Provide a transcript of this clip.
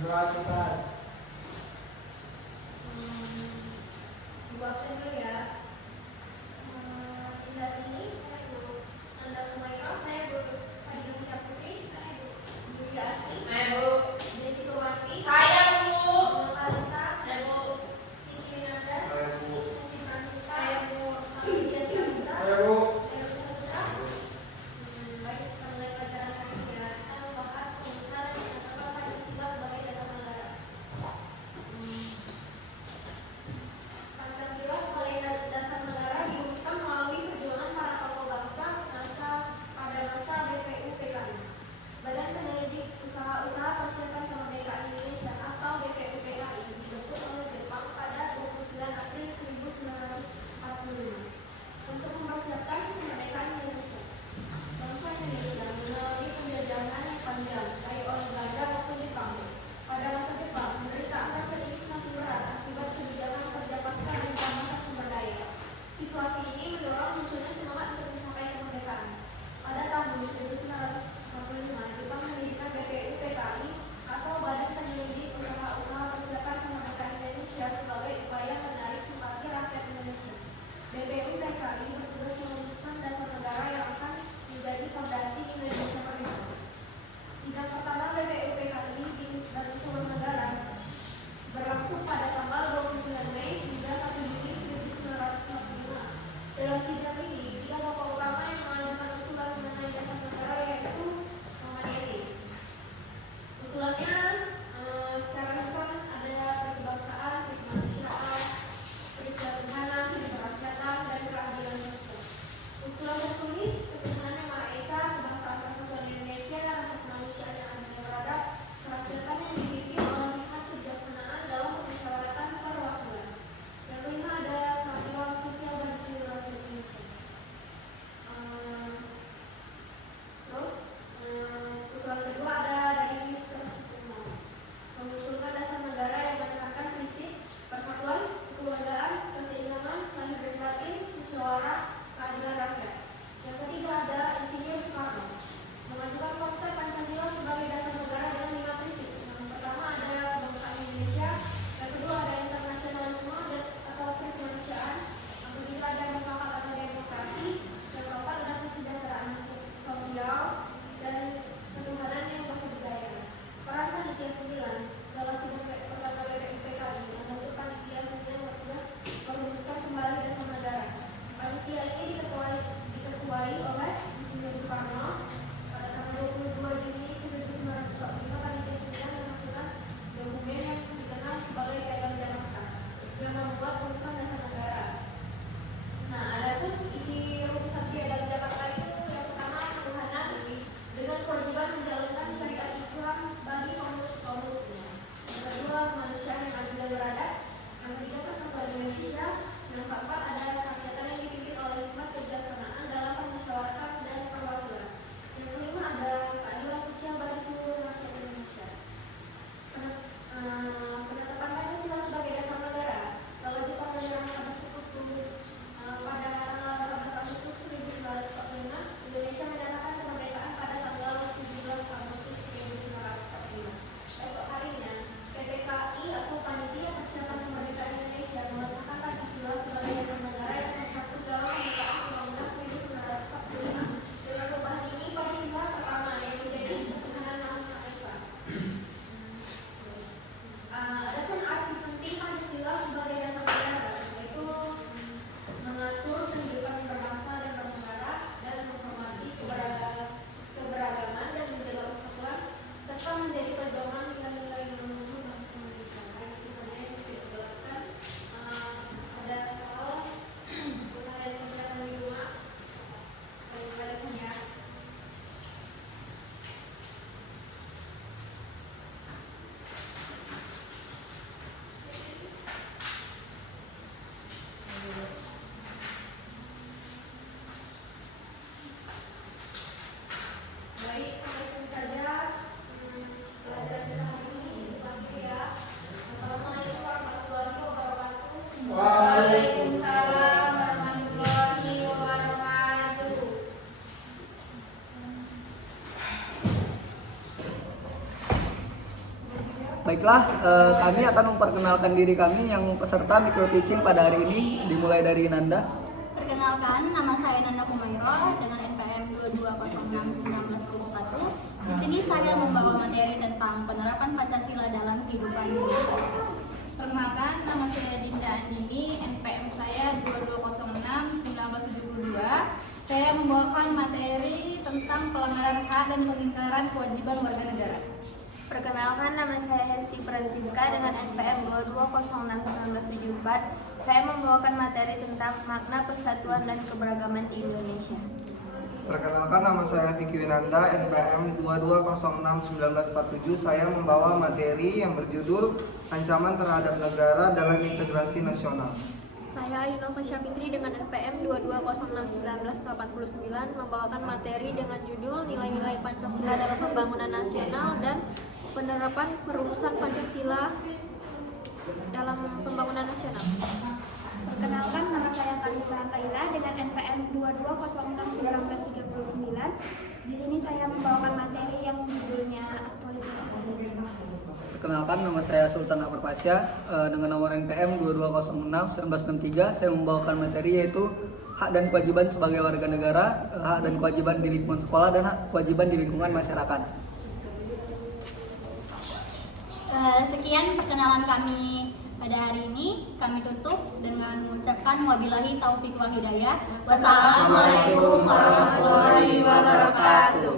Sudah selesai. Ibu absen dulu ya. Indah ini, saya Bu. Nanda Kumairo, saya Bu. Fadila Syafri, saya Bu. Julia Asti, saya Bu. Desi Purwanti, saya Bu. Mama Kalista, saya Bu. Kiki Winanda, saya Bu. Desi Francisca, saya Bu. Kamilia Chandra, Saya Bu. Heru Saputra. Baik, kita mulai pelajaran hari ini ya. Kita membahas pembesaran dan penerapan Pancasila sebagai dasar negara. Pancasila sebagai Baiklah, kami akan memperkenalkan diri kami yang peserta micro teaching pada hari ini, dimulai dari Nanda. Perkenalkan, nama saya Nanda Kumairo dengan NPM 22061971. Di sini saya membawa materi tentang penerapan Pancasila dalam kehidupan dunia. Perkenalkan, nama saya Dinda Andini, NPM saya 22061972. Saya membawakan materi tentang pelanggaran hak dan pengingkaran kewajiban warga negara. Perkenalkan, nama saya Hesti Francisca dengan NPM 22061974. Saya membawakan materi tentang makna persatuan dan keberagaman di Indonesia. Perkenalkan, nama saya Vicky Winanda, NPM 22061947. Saya membawa materi yang berjudul Ancaman Terhadap Negara dalam Integrasi Nasional. Saya Ainova Syafitri dengan NPM 22061989 membawakan materi dengan judul Nilai-nilai Pancasila dalam Pembangunan Nasional dan penerapan perumusan Pancasila dalam pembangunan nasional. Perkenalkan, nama saya Kalisa Taira dengan NPM 22061939. Di sini saya membawakan materi yang judulnya aktualisasi Pancasila. Perkenalkan, nama saya Sultan Akbar Pasya dengan nomor NPM 22061963. Saya membawakan materi yaitu hak dan kewajiban sebagai warga negara, hak dan kewajiban di lingkungan sekolah, dan hak kewajiban di lingkungan masyarakat. Sekian perkenalan kami pada hari ini. Kami tutup dengan mengucapkan wabillahi taufiq wal hidayah. Wassalamualaikum warahmatullahi wabarakatuh.